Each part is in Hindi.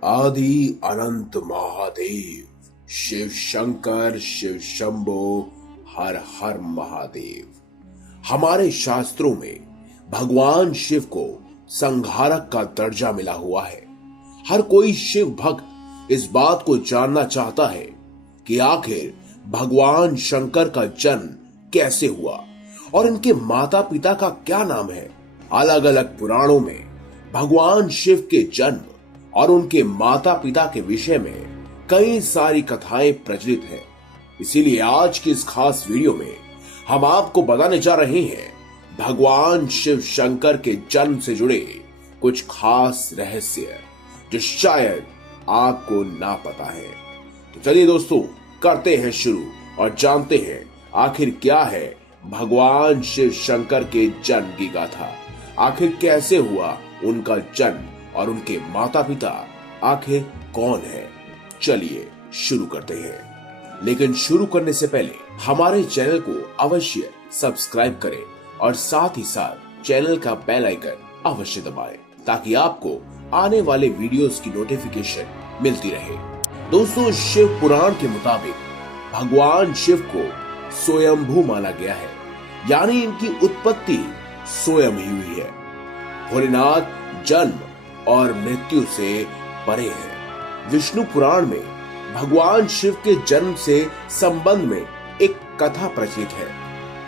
आदि अनंत महादेव, शिव शंकर, शिव शंभो, हर हर महादेव। हमारे शास्त्रों में भगवान शिव को संहारक का दर्जा मिला हुआ है। हर कोई शिव भक्त इस बात को जानना चाहता है कि आखिर भगवान शंकर का जन्म कैसे हुआ और इनके माता पिता का क्या नाम है। अलग अलग पुराणों में भगवान शिव के जन्म और उनके माता पिता के विषय में कई सारी कथाएं प्रचलित हैं। इसीलिए आज की इस खास वीडियो में हम आपको बताने जा रहे हैं भगवान शिव शंकर के जन्म से जुड़े कुछ खास रहस्य जो शायद आपको ना पता है। तो चलिए दोस्तों, करते हैं शुरू और जानते हैं आखिर क्या है भगवान शिव शंकर के जन्म की गाथा। आखिर कैसे हुआ उनका जन्म और उनके माता पिता आखिर कौन है। चलिए शुरू करते हैं, लेकिन शुरू करने से पहले हमारे चैनल को अवश्य सब्सक्राइब करें और साथ ही साथ चैनल का बेल आइकन अवश्य दबाएं ताकि आपको आने वाले वीडियोस की नोटिफिकेशन मिलती रहे। दोस्तों, शिव पुराण के मुताबिक भगवान शिव को स्वयंभू माना गया है, यानी इनकी उत्पत्ति स्वयं ही हुई है। भोलेनाथ जन्म और मृत्यु से परे है। विष्णु पुराण में भगवान शिव के जन्म से संबंध में एक कथा प्रचलित है।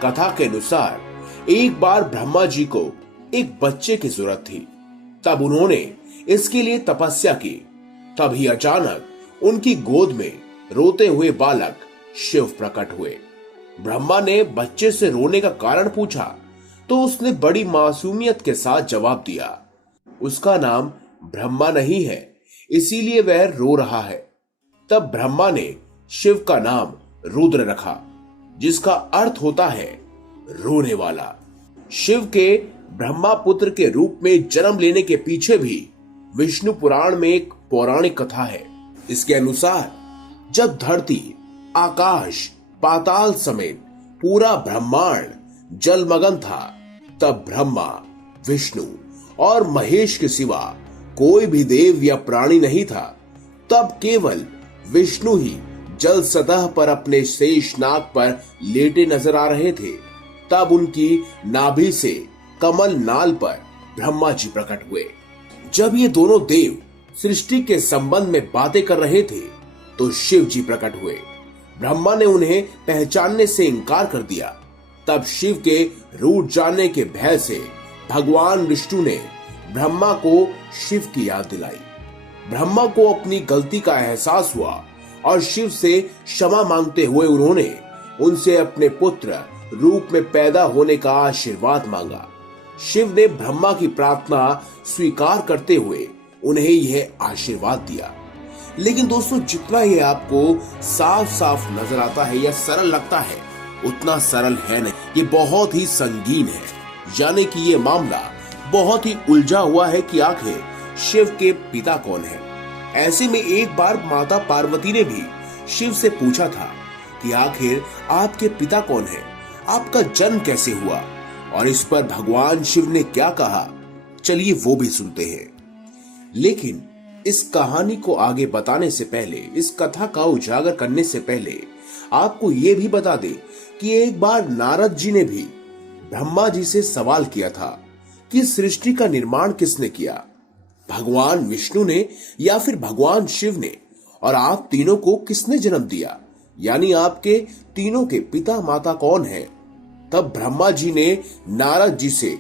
कथा के अनुसार एक बार ब्रह्मा जी को एक बच्चे की जरूरत थी। तब उन्होंने इसके लिए तपस्या की। तभी अचानक उनकी गोद में रोते हुए बालक शिव प्रकट हुए। ब्रह्मा ने बच्चे से रोने का कारण पूछा तो उसने बड़ी मासूमियत के साथ जवाब दिया, उसका नाम ब्रह्मा नहीं है, इसीलिए वह रो रहा है। तब ब्रह्मा ने शिव का नाम रुद्र रखा, जिसका अर्थ होता है रोने वाला। शिव के ब्रह्मा पुत्र के रूप में जन्म लेने के पीछे भी विष्णु पुराण में एक पौराणिक कथा है। इसके अनुसार जब धरती, आकाश, पाताल समेत पूरा ब्रह्मांड जलमग्न था, तब ब्रह्मा, विष्णु और महेश के सिवा कोई भी देव या प्राणी नहीं था। तब केवल विष्णु ही जल सतह पर अपने शेष नाग पर लेटे नजर आ रहे थे। तब उनकी नाभि से कमल नाल पर ब्रह्मा जी प्रकट हुए। जब ये दोनों देव सृष्टि के संबंध में बातें कर रहे थे तो शिव जी प्रकट हुए। ब्रह्मा ने उन्हें पहचानने से इनकार कर दिया। तब शिव के रूठ जाने के भय से भगवान विष्णु ने ब्रह्मा को शिव की याद दिलाई। ब्रह्मा को अपनी गलती का एहसास हुआ और शिव से क्षमा मांगते हुए उन्होंने उनसे अपने पुत्र रूप में पैदा होने का आशीर्वाद मांगा। शिव ने ब्रह्मा की प्रार्थना स्वीकार करते हुए उन्हें यह आशीर्वाद दिया। लेकिन दोस्तों, जितना ये आपको साफ साफ नजर आता है या सरल लगता है, उतना सरल है नहीं। ये बहुत ही संगीन है, यानी कि ये मामला बहुत ही उलझा हुआ है कि आखिर शिव के पिता कौन है। ऐसे में एक बार माता पार्वती ने भी शिव से पूछा था कि आखिर आपके पिता कौन है, आपका जन्म कैसे हुआ, और इस पर भगवान शिव ने क्या कहा, चलिए वो भी सुनते हैं। लेकिन इस कहानी को आगे बताने से पहले, इस कथा का उजागर करने से पहले आपको ये भी बता दें कि एक बार नारद जी ने भी ब्रह्मा जी से सवाल किया था कि सृष्टि का निर्माण किसने किया, भगवान विष्णु ने या फिर भगवान शिव ने, और आप तीनों को किसने जन्म दिया, यानी आपके तीनों के पिता माता कौन है। तब ब्रह्मा जी ने नारद जी से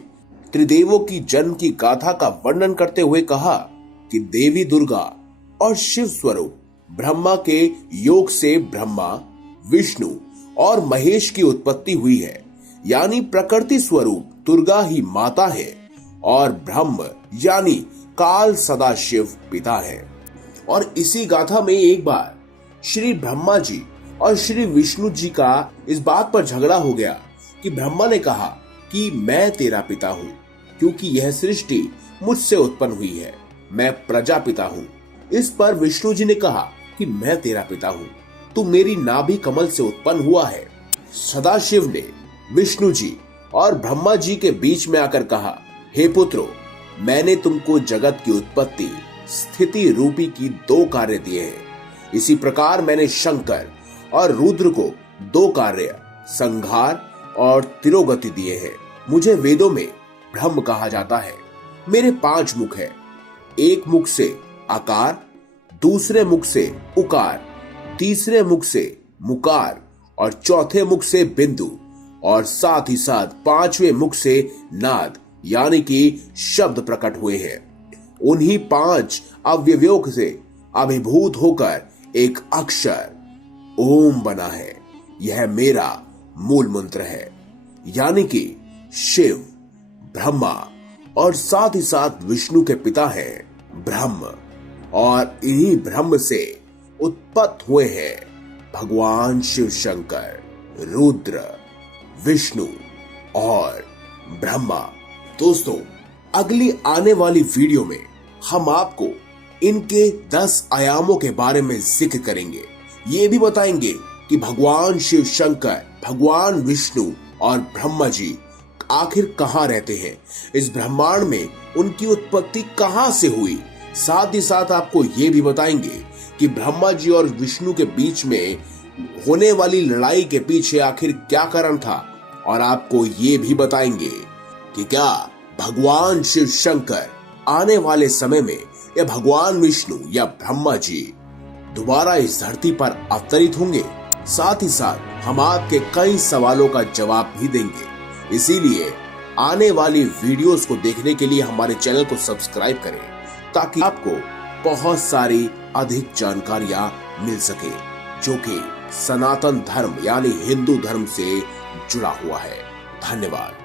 त्रिदेवों की जन्म की गाथा का वर्णन करते हुए कहा कि देवी दुर्गा और शिव स्वरूप ब्रह्मा के योग से ब्रह्मा, विष्णु और महेश की उत्पत्ति हुई है, यानी प्रकृति स्वरूप दुर्गा ही माता है और ब्रह्म यानी काल सदाशिव पिता है। और इसी गाथा में एक बार श्री ब्रह्मा जी और श्री विष्णु जी का इस बात पर झगड़ा हो गया कि ब्रह्मा ने कहा कि मैं तेरा पिता हूँ क्योंकि यह सृष्टि मुझसे उत्पन्न हुई है, मैं प्रजापिता हूँ। इस पर विष्णु जी ने कहा कि मैं तेरा पिता हूँ, तू मेरी नाभि कमल से उत्पन्न हुआ है। सदाशिव ने विष्णु जी और ब्रह्मा जी के बीच में आकर कहा, हे पुत्रो, मैंने तुमको जगत की उत्पत्ति स्थिति रूपी की 2 कार्य दिए हैं। इसी प्रकार मैंने शंकर और रुद्र को 2 कार्य, संहार और तिरोगति दिए हैं। मुझे वेदों में ब्रह्म कहा जाता है। मेरे 5 मुख हैं। एक मुख से आकार, दूसरे मुख से उकार, तीसरे मुख से मुकार और चौथे मुख से बिंदु और साथ ही साथ 5वें मुख से नाद यानी कि शब्द प्रकट हुए हैं। उन्हीं 5 अवयवों से अभिभूत होकर एक अक्षर ओम बना है। यह मेरा मूल मंत्र है, यानी कि शिव, ब्रह्मा और साथ ही साथ विष्णु के पिता हैं ब्रह्म, और इन्हीं ब्रह्म से उत्पन्न हुए हैं भगवान शिव शंकर, रुद्र, विष्णु और ब्रह्मा। दोस्तों, अगली आने वाली वीडियो में हम आपको इनके 10 आयामों के बारे में जिक्र करेंगे। ये भी बताएंगे कि भगवान शिव शंकर, भगवान विष्णु और ब्रह्मा जी आखिर कहाँ रहते हैं, इस ब्रह्मांड में उनकी उत्पत्ति कहाँ से हुई। साथ ही साथ आपको ये भी बताएंगे कि ब्रह्मा जी और विष्णु के बीच में होने वाली लड़ाई के पीछे आखिर क्या कारण था, और आपको ये भी बताएंगे कि क्या भगवान शिव शंकर आने वाले समय में या भगवान विष्णु या ब्रह्मा जी दोबारा इस धरती पर अवतरित होंगे। साथ ही साथ हम आपके कई सवालों का जवाब भी देंगे। इसीलिए आने वाली वीडियोस को देखने के लिए हमारे चैनल को सब्सक्राइब करें, ताकि आपको बहुत सारी अधिक जानकारियां मिल सके जो कि सनातन धर्म यानी हिंदू धर्म से जुड़ा हुआ है। धन्यवाद।